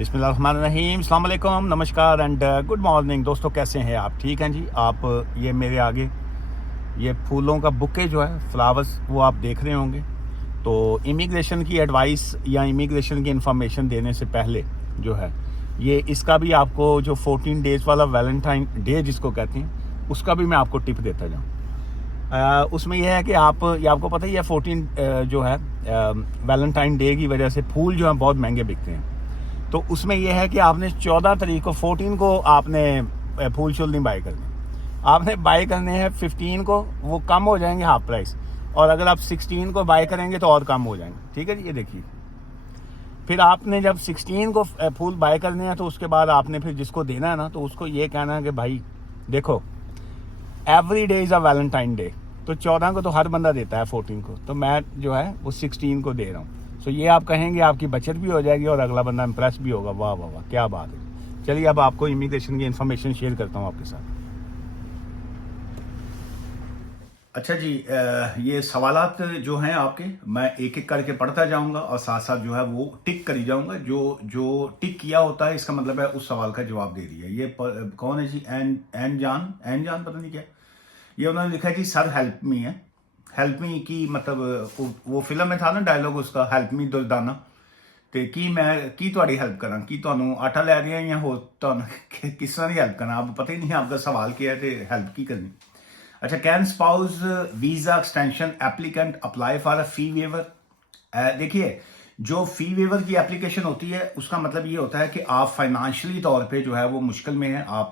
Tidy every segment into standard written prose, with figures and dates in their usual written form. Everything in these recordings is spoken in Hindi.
बिस्मिल्लाहिर्रहमानिर्रहीम, अस्सलाम वालेकुम, नमस्कार एंड गुड मॉर्निंग दोस्तों। कैसे हैं आप? ठीक हैं जी। आप ये मेरे आगे ये फूलों का बुके जो है, फ्लावर्स, वो आप देख रहे होंगे। तो इमिग्रेशन की एडवाइस या इमिग्रेशन की इंफॉर्मेशन देने से पहले जो है, ये इसका भी आपको जो 14 डेज़ वाला वैलेंटाइन डे जिसको कहते हैं, उसका भी मैं आपको टिप देता जाऊँ। उसमें यह है कि ये आपको पता ही है 14 जो है वैलेंटाइन डे की वजह से फूल जो हैं बहुत महंगे बिकते हैं। तो उसमें यह है कि आपने 14 तारीख को 14 को आपने फूल शूल नहीं बाई करने। आपने बाई करने हैं 15 को, वो कम हो जाएंगे हाफ प्राइस। और अगर आप 16 को बाई करेंगे तो और कम हो जाएंगे। ठीक है जी, ये देखिए। फिर आपने जब 16 को फूल बाय करने हैं तो उसके बाद आपने फिर जिसको देना है ना, तो उसको ये कहना है कि भाई देखो, every day is a Valentine day. तो 14 को तो हर बंदा देता है, 14 को तो मैं जो है वो 16 को दे रहा हूँ। सो ये आप कहेंगे, आपकी बचत भी हो जाएगी और अगला बंदा इंप्रेस भी होगा। वाह वाह वाह, क्या बात है। चलिए अब आपको इमिग्रेशन की इन्फॉर्मेशन शेयर करता हूँ आपके साथ। अच्छा जी, ये सवालात जो हैं आपके, मैं एक एक करके पढ़ता जाऊंगा और साथ साथ जो है वो टिक करी जाऊंगा। जो जो टिक किया होता है इसका मतलब है उस सवाल का जवाब दे दिया। कौन है जी? एन जान पता नहीं क्या। ये उन्होंने लिखा है जी, सर हेल्प मी है। हेल्प मी की मतलब वो फिल्म में था ना डायलॉग उसका, हेल्प मी दुर्दाना। ਤੇ ਕੀ ਮੈਂ ਕੀ ਤੁਹਾਡੀ हेल्प करा की ਤੁਹਾਨੂੰ आटा लै दियां या हो ਤੁਹਾਨੂੰ किस तरह की हेल्प करना? आप पता ही नहीं आपका सवाल क्या है तो हेल्प की करनी। अच्छा, can spouse visa extension applicant apply for a fee waiver? देखिए, जो फी वेवर की एप्लीकेशन होती है उसका मतलब ये होता है कि आप फाइनेंशियली तौर पे जो है वो मुश्किल में है, आप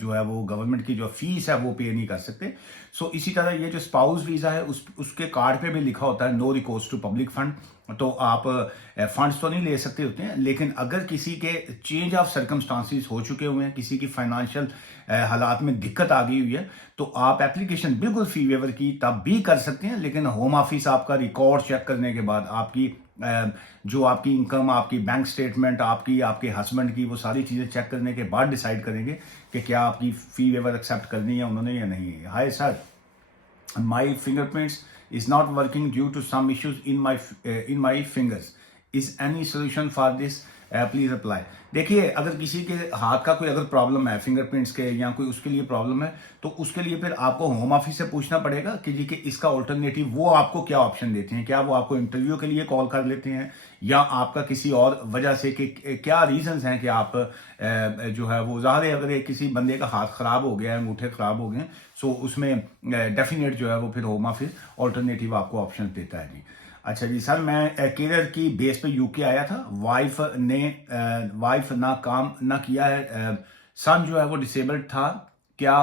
जो है वो गवर्नमेंट की जो फीस है वो पे नहीं कर सकते। सो इसी तरह ये जो स्पाउस वीज़ा है उसके कार्ड पे भी लिखा होता है no recourse to public fund. तो आप फंड्स तो नहीं ले सकते होते हैं, लेकिन अगर किसी के चेंज ऑफ सर्कमस्टांसिस हो चुके हुए हैं, किसी की फाइनेंशियल हालात में दिक्कत आ गई हुई है, तो आप एप्लीकेशन बिल्कुल फी वेवर की तब भी कर सकते हैं। लेकिन होम ऑफिस आपका रिकॉर्ड चेक करने के बाद, आपकी जो आपकी इनकम, आपकी बैंक स्टेटमेंट, आपकी आपके हस्बैंड की, वो सारी चीज़ें चेक करने के बाद डिसाइड करेंगे कि क्या आपकी फ़ी वेवर एक्सेप्ट करनी है उन्होंने या नहीं है। Hi sir, my fingerprints is not working due to some issues in my fingers. Is any solution for this? Please apply. देखिए, अगर किसी के हाथ का कोई अगर प्रॉब्लम है फिंगरप्रिंट्स के या कोई उसके लिए प्रॉब्लम है, तो उसके लिए फिर आपको होम ऑफिस से पूछना पड़ेगा कि जी कि इसका ऑल्टरनेटिव वो आपको क्या ऑप्शन देते हैं। क्या वो आपको इंटरव्यू के लिए कॉल कर लेते हैं, या आपका किसी और वजह से कि क्या रीजंस हैं कि आप जो है वो, ज़ाहिर है अगर किसी बंदे का हाथ खराब हो गया है, अंगूठे खराब हो गए, सो उसमें डेफिनेट जो है वो फिर होम ऑफिस ऑल्टरनेटिव आपको ऑप्शन देता है जी। अच्छा जी सर, मैं केरियर की बेस पे यूके आया था। वाइफ ना काम ना किया है, सन जो है वो डिसेबल्ड था। क्या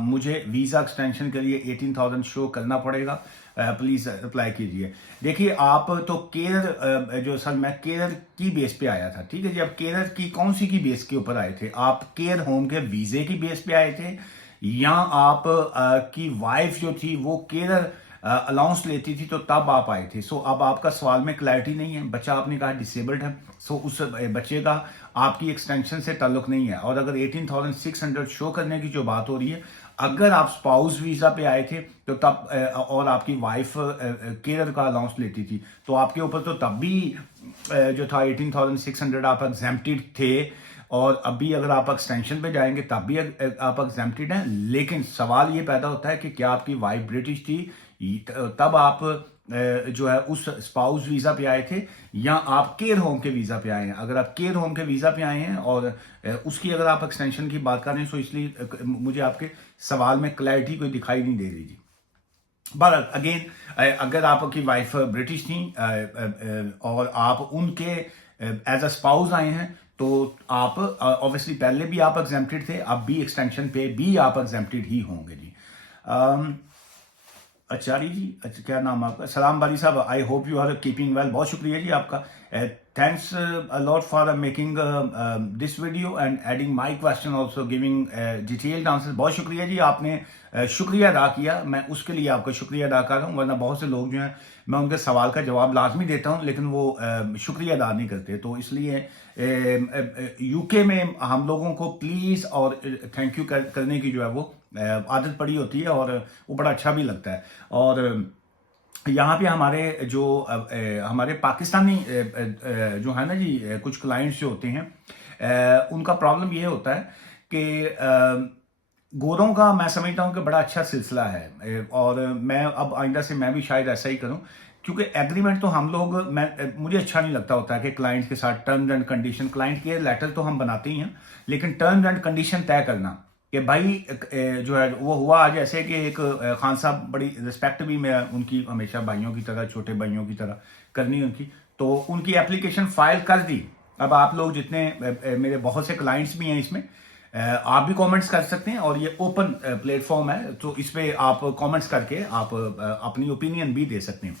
मुझे वीज़ा एक्सटेंशन के लिए 18,000 शो करना पड़ेगा? प्लीज़ अप्लाई कीजिए। देखिए, आप तो केयर जो सर, मैं केयर की बेस पे आया था। ठीक है जी। अब केयर की कौन सी की बेस के ऊपर आए थे? आप केयर होम के वीज़े की बेस पे आए थे, या आप की वाइफ जो थी वो केयर अलाउंस लेती थी तो तब आप आए थे? सो अब आपका सवाल में क्लैरिटी नहीं है। बच्चा आपने कहा डिसेबल्ड है, सो उस बच्चे का आपकी एक्सटेंशन से ताल्लुक नहीं है। और अगर 18,600 शो करने की जो बात हो रही है, अगर आप स्पाउस वीजा पे आए थे तो तब और आपकी वाइफ केयर का अलाउंस लेती थी, तो आपके ऊपर तो तब भी जो था 18,600 आप एग्जेम्प्टेड थे। और अभी अगर आप एक्सटेंशन पे जाएंगे तब भी आप एग्जेम्प्टेड हैं। लेकिन सवाल ये पैदा होता है कि क्या आपकी वाइफ ब्रिटिश थी तब आप जो है उस स्पाउस वीजा पे आए थे, या आप केयर होम के वीजा पे आए हैं? अगर आप केयर होम के वीजा पे आए हैं और उसकी अगर आप एक्सटेंशन की बात कर रहे हैं, तो इसलिए मुझे आपके सवाल में क्लैरिटी कोई दिखाई नहीं दे रही जी। बट अगेन, अगर आपकी वाइफ ब्रिटिश थी और आप उनके एज अ स्पाउस आए हैं, तो आप ऑब्वियसली पहले भी आप एग्जेम्प्टेड थे, अब भी एक्सटेंशन पे भी आप एग्जेम्प्टेड ही होंगे जी। अचारी जी, अच्छा क्या नाम आपका? सलाम बारी साहब, I hope you are keeping well. बहुत शुक्रिया जी आपका। Thanks a lot for making this video and adding my question, also giving detailed answer. बहुत शुक्रिया जी, आपने शुक्रिया अदा किया, मैं उसके लिए आपका शुक्रिया अदा कर रहा हूँ। वरना बहुत से लोग जो हैं, मैं उनके सवाल का जवाब लाजमी देता हूँ, लेकिन वो शुक्रिया अदा नहीं करते। तो इसलिए यूके में हम लोगों को प्लीज़ और थैंक यू करने की जो है वो आदत पड़ी होती है, और वो बड़ा अच्छा भी लगता है। और यहाँ पे हमारे पाकिस्तानी जो है ना जी, कुछ क्लाइंट्स जो होते हैं, उनका प्रॉब्लम ये होता है कि गोरों का मैं समझता हूँ कि बड़ा अच्छा सिलसिला है। और मैं अब आइंदा से मैं भी शायद ऐसा ही करूँ, क्योंकि एग्रीमेंट तो हम लोग मुझे अच्छा नहीं लगता होता है कि क्लाइंट के साथ टर्म्स एंड कंडीशन, क्लाइंट के लेटर तो हम बनाते ही हैं, लेकिन टर्म्स एंड कंडीशन तय करना कि भाई जो है वो हुआ आज ऐसे कि एक खान साहब, बड़ी रिस्पेक्ट भी मैं उनकी हमेशा भाइयों की तरह, छोटे भाइयों की तरह करनी उनकी, तो उनकी एप्लीकेशन फाइल कर दी। अब आप लोग जितने मेरे बहुत से क्लाइंट्स भी हैं इसमें, आप भी कमेंट्स कर सकते हैं, और ये ओपन प्लेटफॉर्म है, तो इस पे आप कमेंट्स करके आप अपनी ओपिनियन भी दे सकते हैं।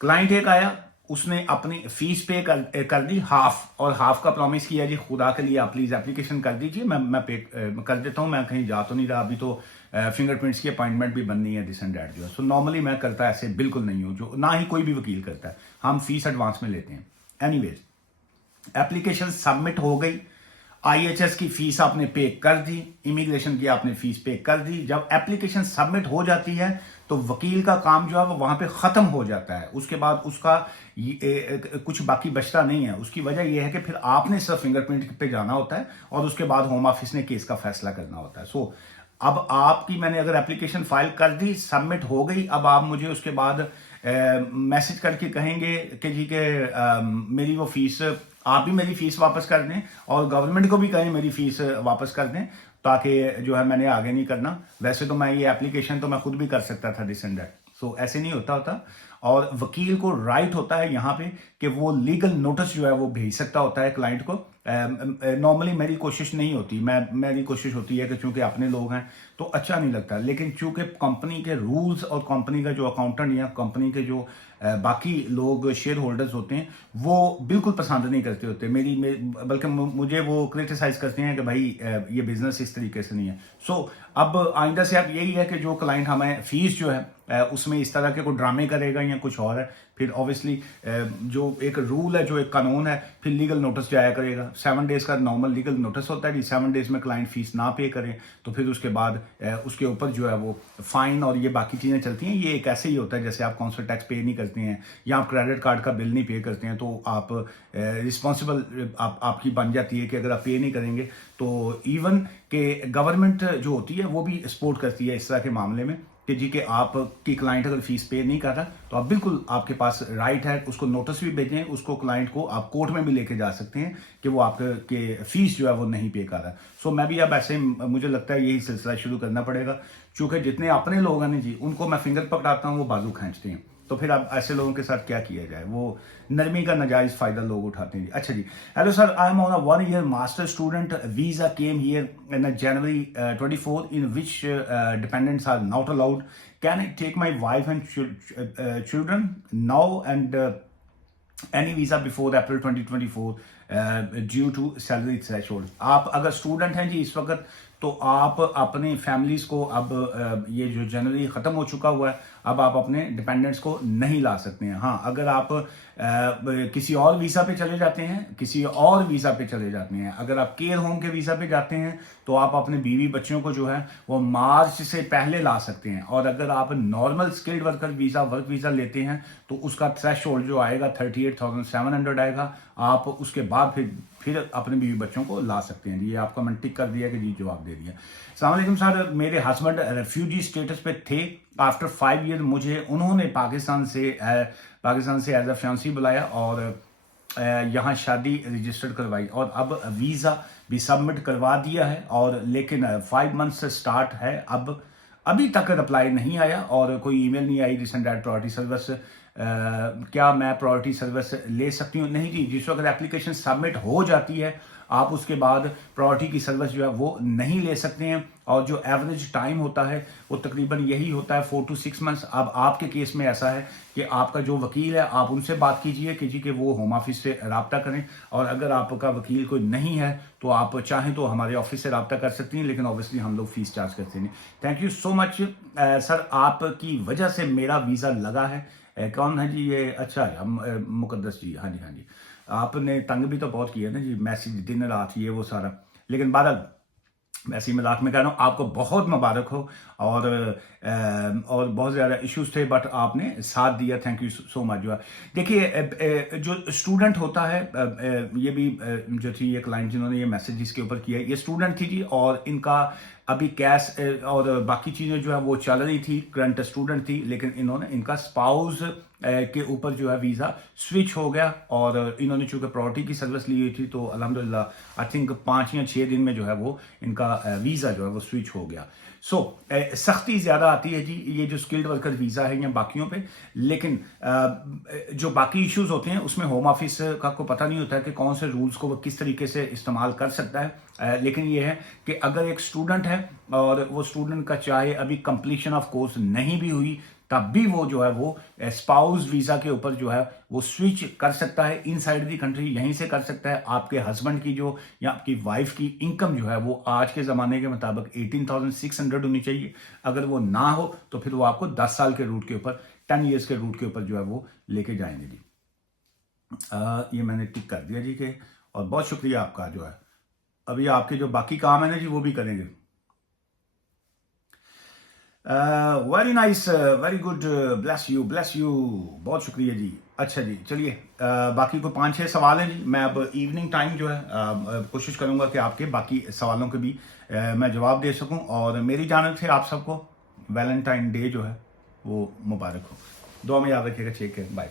क्लाइंट एक आया, उसने अपनी फीस पे कर दी हाफ, और हाफ का प्रॉमिस किया जी खुदा के लिए आप प्लीज एप्लीकेशन कर दीजिए, मैं पे कर देता हूं, मैं कहीं जा तो नहीं रहा अभी, तो फिंगरप्रिंट्स की अपॉइंटमेंट भी बननी है दिस एंड दैट जो है। सो नॉर्मली मैं करता ऐसे बिल्कुल नहीं हूं, जो ना ही कोई भी वकील करता है, हम फीस एडवांस में लेते हैं। एनीवेज, एप्लीकेशन सबमिट हो गई, आईएचएस की फीस आपने पे कर दी, इमिग्रेशन की आपने फीस पे कर दी। जब एप्लीकेशन सबमिट हो जाती है तो वकील का काम जो है वो वहां पे खत्म हो जाता है। उसके बाद उसका कुछ बाकी बचता नहीं है। उसकी वजह यह है कि फिर आपने सिर्फ फिंगरप्रिंट पे जाना होता है, और उसके बाद होम ऑफिस ने केस का फैसला करना होता है। सो अब आपकी, मैंने अगर एप्लीकेशन फाइल कर दी, सबमिट हो गई, अब आप मुझे उसके बाद मैसेज करके कहेंगे कि जी के मेरी वो फीस, आप भी मेरी फीस वापस कर दें, और गवर्नमेंट को भी कहें मेरी फीस वापस कर दें, ताकि जो है मैंने आगे नहीं करना। वैसे तो मैं ये एप्लीकेशन तो मैं खुद भी कर सकता था दिस एंड दैट, सो ऐसे नहीं होता। और वकील को राइट होता है यहाँ पे कि वो लीगल नोटिस जो है वो भेज सकता होता है क्लाइंट को। नॉर्मली मेरी कोशिश नहीं होती, मेरी कोशिश होती है कि चूंकि अपने लोग हैं तो अच्छा नहीं लगता, लेकिन चूंकि कंपनी के रूल्स और कंपनी का जो अकाउंटेंट या कंपनी के जो बाकी लोग शेयर होल्डर्स होते हैं वो बिल्कुल पसंद नहीं करते होते बल्कि मुझे वो क्रिटिसाइज करते हैं कि भाई ये बिजनेस इस तरीके से नहीं है। सो अब आइंदा से आप यही है कि जो क्लाइंट हमें फीस जो है उसमें इस तरह के कोई ड्रामे करेगा या कुछ और है, फिर ऑब्वियसली जो एक रूल है, जो एक कानून है, फिर लीगल नोटिस जाया करेगा। 7 डेज का नॉर्मल लीगल नोटिस होता है कि 7 डेज में क्लाइंट फीस ना पे करें तो फिर उसके बाद उसके ऊपर जो है वो फाइन और ये बाकी चीज़ें चलती हैं। ये एक ऐसे ही होता है जैसे आप काउंसिल टैक्स पे नहीं करते हैं या आप क्रेडिट कार्ड का बिल नहीं पे करते हैं, तो आप रिस्पॉन्सिबल आपकी बन जाती है कि अगर आप पे नहीं करेंगे तो इवन के गवर्नमेंट जो होती है वो भी सपोर्ट करती है इस तरह के मामले में कि जी कि आपकी क्लाइंट अगर फीस पे नहीं कर रहा तो आप बिल्कुल, आपके पास राइट है, उसको नोटिस भी भेजें, उसको क्लाइंट को आप कोर्ट में भी लेके जा सकते हैं कि वो आपके फीस जो है वो नहीं पे कर रहा। सो मैं भी अब ऐसे मुझे लगता है यही सिलसिला शुरू करना पड़ेगा, क्योंकि जितने अपने लोग हैं जी उनको मैं फिंगर पकड़ाता हूँ वो बाजू खींचते हैं, तो फिर अब ऐसे लोगों के साथ क्या किया जाए, वो नरमी का नाजायज फायदा लोग उठाते हैं। अच्छा जी, hello sir, I am on a 1 year master student visa came here in January 24 in which dependents are not allowed. Can I take my wife and children now and any visa before April 2024 due to salary threshold? आप अगर स्टूडेंट हैं जी इस वक्त तो आप अपनी फैमिलीज को अब ये जो जनवरी खत्म हो चुका हुआ है, अब आप अपने डिपेंडेंट्स को नहीं ला सकते हैं। हाँ, अगर आप किसी और वीजा पे चले जाते हैं, किसी और वीजा पे चले जाते हैं, अगर आप केयर होम के वीजा पे जाते हैं तो आप अपने बीवी बच्चों को जो है वो मार्च से पहले ला सकते हैं। और अगर आप normal skilled worker visa, work visa लेते हैं तो उसका थ्रेशोल्ड जो आएगा 38,700 आएगा। आप उसके बाद फिर अपने बीवी बच्चों को ला सकते हैं। ये आपका मैंने टिक कर दिया कि जी जवाब दे दिया। अस्सलाम वालेकुम सर, मेरे हस्बैंड रेफ्यूजी स्टेटस पे थे। आफ्टर 5 ईयर मुझे उन्होंने पाकिस्तान से एज अ फियांसी बुलाया और यहाँ शादी रजिस्टर्ड करवाई और अब वीज़ा भी सबमिट करवा दिया है, और लेकिन 5 मंथ से स्टार्ट है, अब अभी तक रिप्लाई नहीं आया और कोई ईमेल नहीं आई रिसेंट डेट प्रायोरिटी सर्विस। क्या मैं प्रायोरिटी सर्विस ले सकती हूँ? नहीं जी, जिस वक्त एप्लीकेशन सबमिट हो जाती है आप उसके बाद प्रायोरिटी की सर्विस जो है वो नहीं ले सकते हैं, और जो एवरेज टाइम होता है वो तकरीबन यही होता है 4 to 6 मंथ्स। अब आपके केस में ऐसा है कि आपका जो वकील है आप उनसे बात कीजिए कि जी कि वो होम ऑफिस से रब्ता करें, और अगर आपका वकील कोई नहीं है तो आप चाहें तो हमारे ऑफिस से रब्ता कर सकती हैं, लेकिन ऑब्वियसली हम लोग फीस चार्ज करते हैं। Thank you so much sir, आपकी वजह से मेरा वीज़ा लगा है। कौन है जी ये? अच्छा है, मुकद्दस जी। हाँ जी, हाँ जी, आपने तंग भी तो बहुत किया ना जी, मैसेज दिन रात ये वो सारा, लेकिन बहरहाल वैसे ही मजाक में कह रहा हूँ, आपको बहुत मुबारक हो। और बहुत ज़्यादा इश्यूज थे बट आपने साथ दिया, थैंक यू सो मच। जो है देखिए, जो स्टूडेंट होता है, ये भी जो थी एक लाइन जिन्होंने ये मैसेज इसके ऊपर किया, ये स्टूडेंट थी जी, और इनका अभी कैश और बाकी चीज़ें जो है वो चल रही थी, करंट स्टूडेंट थी, लेकिन इन्होंने इनका स्पाउस के ऊपर जो है वीज़ा स्विच हो गया, और इन्होंने चूंकि प्रायोरिटी की सर्विस ली हुई थी तो अल्हम्दुलिल्लाह आई थिंक 5 या 6 दिन में जो है वो इनका वीज़ा जो है वो स्विच हो गया। सो सख्ती ज़्यादा आती है जी ये जो स्किल्ड वर्कर वीज़ा है या बाकियों पे, लेकिन जो बाकी इश्यूज होते हैं उसमें होम ऑफिस का को पता नहीं होता है कि कौन से रूल्स को वो किस तरीके से इस्तेमाल कर सकता है। लेकिन ये है कि अगर एक स्टूडेंट है और वो स्टूडेंट का चाहे अभी कंप्लीशन ऑफ कोर्स नहीं भी हुई, तब भी वो जो है वो स्पाउस वीजा के ऊपर जो है वो स्विच कर सकता है इनसाइड दी कंट्री, यहीं से कर सकता है। आपके हस्बैंड की जो या आपकी वाइफ की इनकम जो है वो आज के ज़माने के मुताबिक 18,600 होनी चाहिए। अगर वो ना हो तो फिर वो आपको 10 साल के रूट के ऊपर, 10 ईयर्स के रूट के ऊपर जो है वो लेके जाएंगे जी। ये मैंने टिक कर दिया जी के, और बहुत शुक्रिया आपका। जो है अभी आपके जो बाकी काम है ना जी वो भी करेंगे। Very nice, very good, bless you bless you, बहुत शुक्रिया जी। अच्छा जी, चलिए, बाकी को 5-6 सवाल हैं जी। मैं अब इवनिंग टाइम जो है कोशिश करूंगा कि आपके बाकी सवालों के भी मैं जवाब दे सकूं, और मेरी जानब से आप सबको वैलेंटाइन डे जो है वो मुबारक हो। दुआ में याद रखिएगा। ठीक है, बाय।